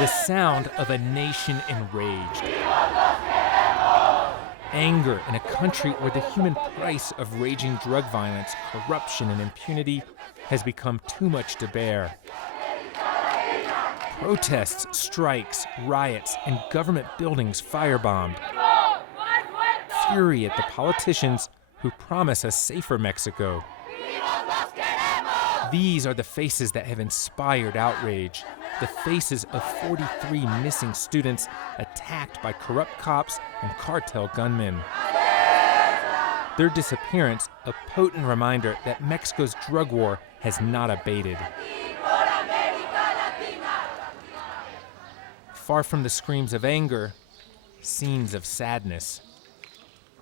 The sound of a nation enraged. Anger in a country where the human price of raging drug violence, corruption, and impunity has become too much to bear. Protests, strikes, riots, and government buildings firebombed. Fury at the politicians who promise a safer Mexico. These are the faces that have inspired outrage. The faces of 43 missing students attacked by corrupt cops and cartel gunmen. Their disappearance, a potent reminder that Mexico's drug war has not abated. Far from the screams of anger, scenes of sadness.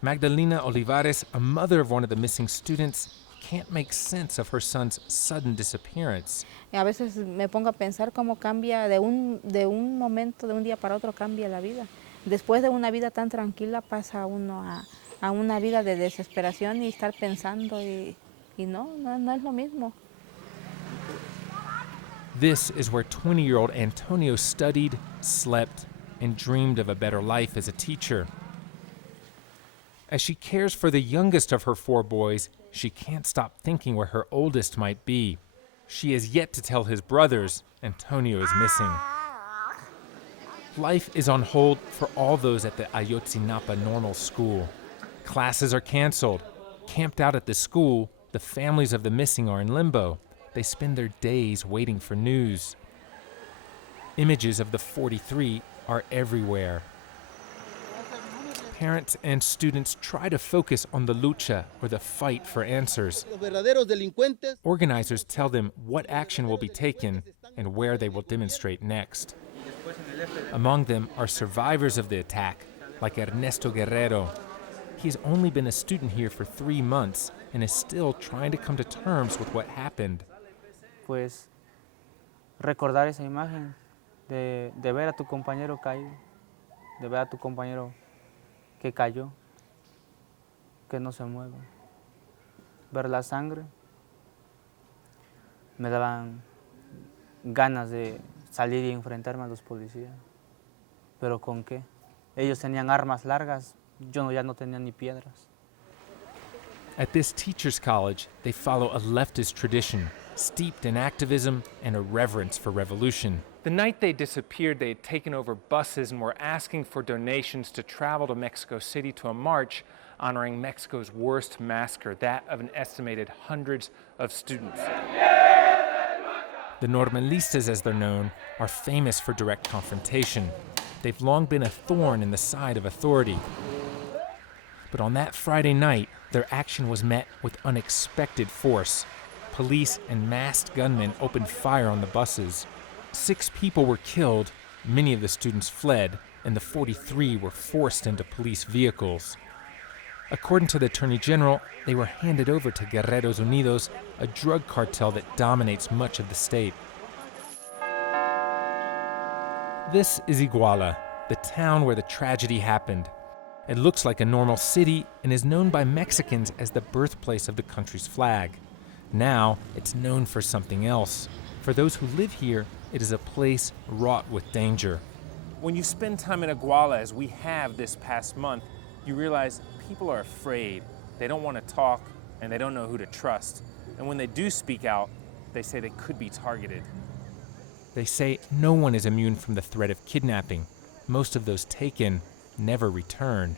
Magdalena Olivares, a mother of one of the missing students, can't make sense of her son's sudden disappearance. A veces me pongo a pensar cómo cambia de un momento, de un día para otro cambia la vida. Después de una vida tan tranquila pasa uno a una vida de desesperación y estar pensando y no es lo mismo. This is where 20-year-old Antonio studied, slept, and dreamed of a better life as a teacher. As she cares for the youngest of her 4 boys, she can't stop thinking where her oldest might be. She has yet to tell his brothers Antonio is missing. Life is on hold for all those at the Ayotzinapa Normal School. Classes are canceled. Camped out at the school, the families of the missing are in limbo. They spend their days waiting for news. Images of the 43 are everywhere. Parents and students try to focus on the lucha, or the fight for answers. Organizers tell them what action will be taken and where they will demonstrate next. Among them are survivors of the attack, like Ernesto Guerrero. He's only been a student here for 3 months and is still trying to come to terms with what happened. Pues recordar esa imagen de ver a tu compañero caído, de ver a tu compañero que cayó, que no se mueve. Ver la sangre me daban ganas de salir y enfrentarme a los policías. ¿Pero con qué? Ellos tenían armas largas, yo ya no tenía ni piedras. At this teacher's college, they follow a leftist tradition, steeped in activism and a reverence for revolution. The night they disappeared, they had taken over buses and were asking for donations to travel to Mexico City to a march honoring Mexico's worst massacre, that of an estimated hundreds of students. The Normalistas, as they're known, are famous for direct confrontation. They've long been a thorn in the side of authority. But on that Friday night, their action was met with unexpected force. Police and masked gunmen opened fire on the buses. 6 people were killed, many of the students fled, and the 43 were forced into police vehicles. According to the Attorney General, they were handed over to Guerreros Unidos, a drug cartel that dominates much of the state. This is Iguala, the town where the tragedy happened. It looks like a normal city and is known by Mexicans as the birthplace of the country's flag. Now, it's known for something else. For those who live here, it is a place wrought with danger. When you spend time in Iguala, as we have this past month, you realize people are afraid. They don't want to talk, and they don't know who to trust. And when they do speak out, they say they could be targeted. They say no one is immune from the threat of kidnapping. Most of those taken never return.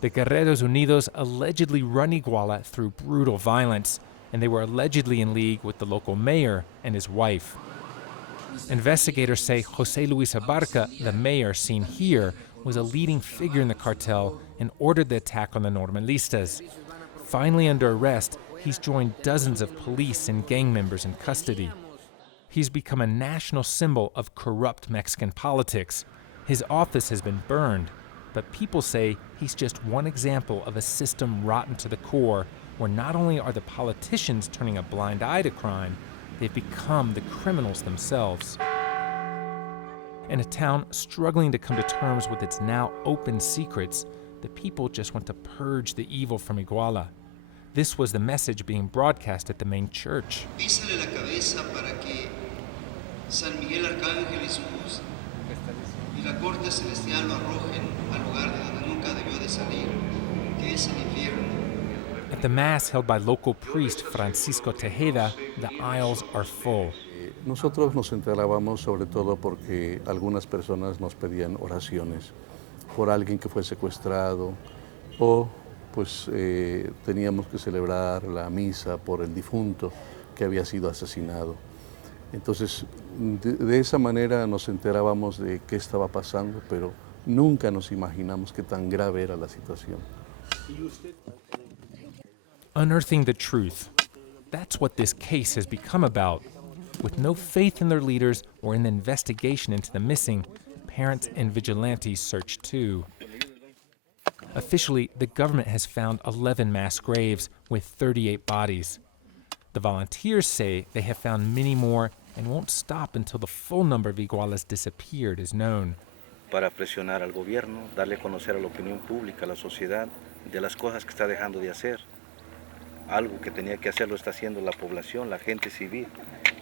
The Guerreros Unidos allegedly run Iguala through brutal violence, and they were allegedly in league with the local mayor and his wife. Investigators say Jose Luis Abarca, the mayor seen here, was a leading figure in the cartel and ordered the attack on the Normalistas. Finally under arrest, he's joined dozens of police and gang members in custody. He's become a national symbol of corrupt Mexican politics. His office has been burned, but people say he's just one example of a system rotten to the core, where not only are the politicians turning a blind eye to crime, they've become the criminals themselves. In a town struggling to come to terms with its now open secrets, the people just want to purge the evil from Iguala. This was the message being broadcast at the main church. Písale la cabeza para que San Miguel Arcángel y su luz y la corte celestial lo arrojen al lugar de donde nunca debió de salir, que es el infierno. At the mass held by local priest Francisco Tejeda, the aisles are full. Nosotros nos enterábamos sobre todo porque algunas personas nos pedían oraciones por alguien que fue secuestrado o pues teníamos que celebrar la misa por el difunto que había sido asesinado. Entonces, de esa manera nos enterábamos de qué estaba pasando, pero nunca nos imaginamos qué tan grave era la situación. Unearthing the truth. That's what this case has become about. With no faith in their leaders or in the investigation into the missing, parents and vigilantes search too. Officially, the government has found 11 mass graves with 38 bodies. The volunteers say they have found many more and won't stop until the full number of igualas disappeared is known. Para presionar al gobierno, darle a conocer a la opinión pública, a la sociedad, de las cosas que está dejando de hacer. Algo que tenía que hacer lo está haciendo la población, la gente civil.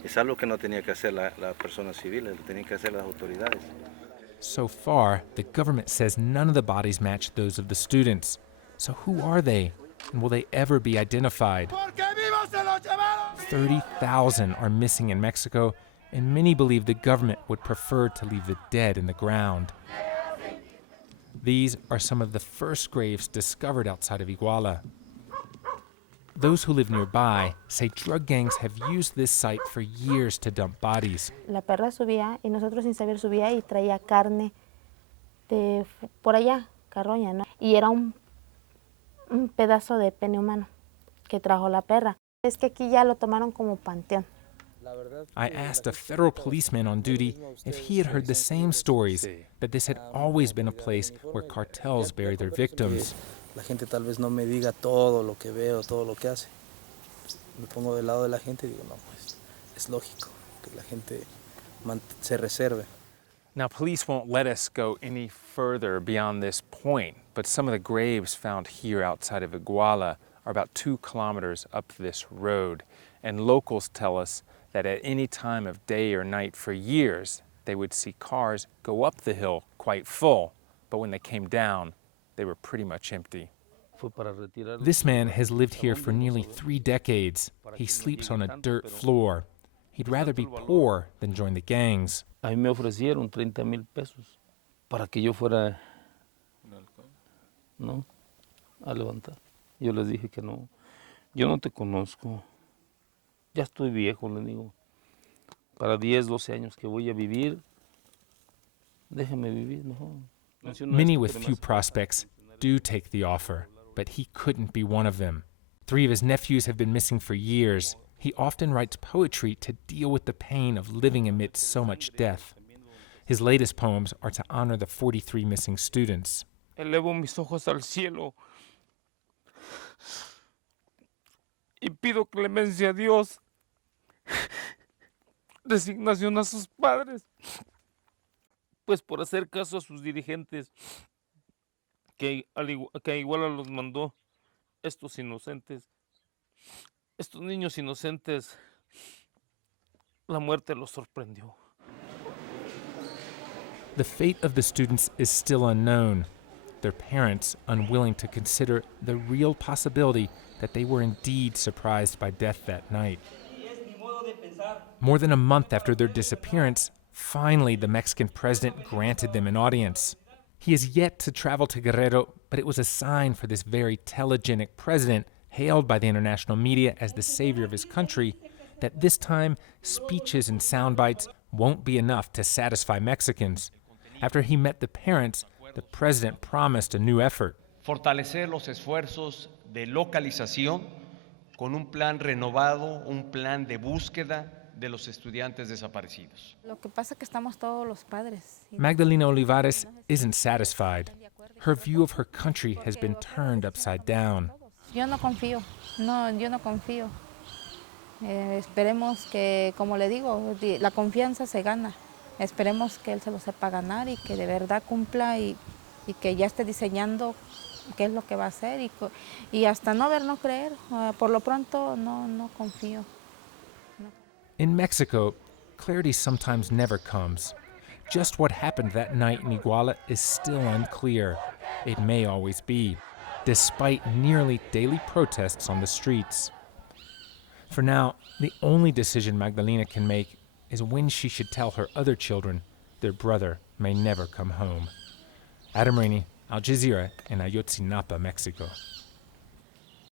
Es algo que no tenía que hacer la persona civil, lo tenían que hacer las autoridades. So far, the government says none of the bodies match those of the students. So who are they? And will they ever be identified? 30,000 are missing in Mexico, and many believe the government would prefer to leave the dead in the ground. These are some of the first graves discovered outside of Iguala. Those who live nearby say drug gangs have used this site for years to dump bodies. La perra subía y nosotros sin saber subía y traía carne de por allá, carroña, ¿no? Y era un pedazo de pene humano que trajo la perra. Es que aquí ya lo tomaron como panteón. I asked a federal policeman on duty if he had heard the same stories, that this had always been a place where cartels bury their victims. La gente tal vez no me diga todo lo que veo, todo lo que hace. Me pongo del lado de la gente y digo, no, pues es lógico que la gente se reserve. Now, police won't let us go any further beyond this point, but some of the graves found here outside of Iguala are about 2 kilometers up this road, and locals tell us that at any time of day or night for years, they would see cars go up the hill quite full, but when they came down, they were pretty much empty. This man has lived here for nearly 3 decades. He sleeps on a dirt floor. He'd rather be poor than join the gangs. A mí me ofrecieron 30,000 pesos para que yo fuera, ¿no?, a levantar. Yo les dije que no, yo no te conozco, ya estoy viejo, les digo. Para 10, 12 años que voy a vivir, déjame vivir mejor. Many with few prospects do take the offer, but he couldn't be one of them. 3 of his nephews have been missing for years. He often writes poetry to deal with the pain of living amidst so much death. His latest poems are to honor the 43 missing students. Elevo mis ojos al cielo y pido clemencia a Dios, resignación a sus padres, pues por hacer caso a sus dirigentes, que igual los mandó estos inocentes, estos niños inocentes, la muerte los sorprendió. The fate of the students is still unknown, their parents unwilling to consider the real possibility that they were indeed surprised by death that night. More than a month after their disappearance, finally the Mexican president granted them an audience. He is yet to travel to Guerrero, but it was a sign for this very telegenic president, hailed by the international media as the savior of his country, that this time speeches and sound bites won't be enough to satisfy Mexicans. After he met the parents, the president promised a new effort. Fortalecer los esfuerzos de localización con un plan renovado, un plan de búsqueda de los estudiantes desaparecidos. Lo que pasa es que estamos todos los padres. Magdalena Olivares isn't satisfied. Her view of her country has been turned upside down. Yo no confío, yo no confío. Esperemos que, como le digo, la confianza se gana. Esperemos que él se lo sepa ganar y que de verdad cumpla y que ya esté diseñando qué es lo que va a hacer y hasta no ver, no creer. Por lo pronto no confío. In Mexico, clarity sometimes never comes. Just what happened that night in Iguala is still unclear. It may always be, despite nearly daily protests on the streets. For now, the only decision Magdalena can make is when she should tell her other children their brother may never come home. Adam Rainey, Al Jazeera in Ayotzinapa, Mexico.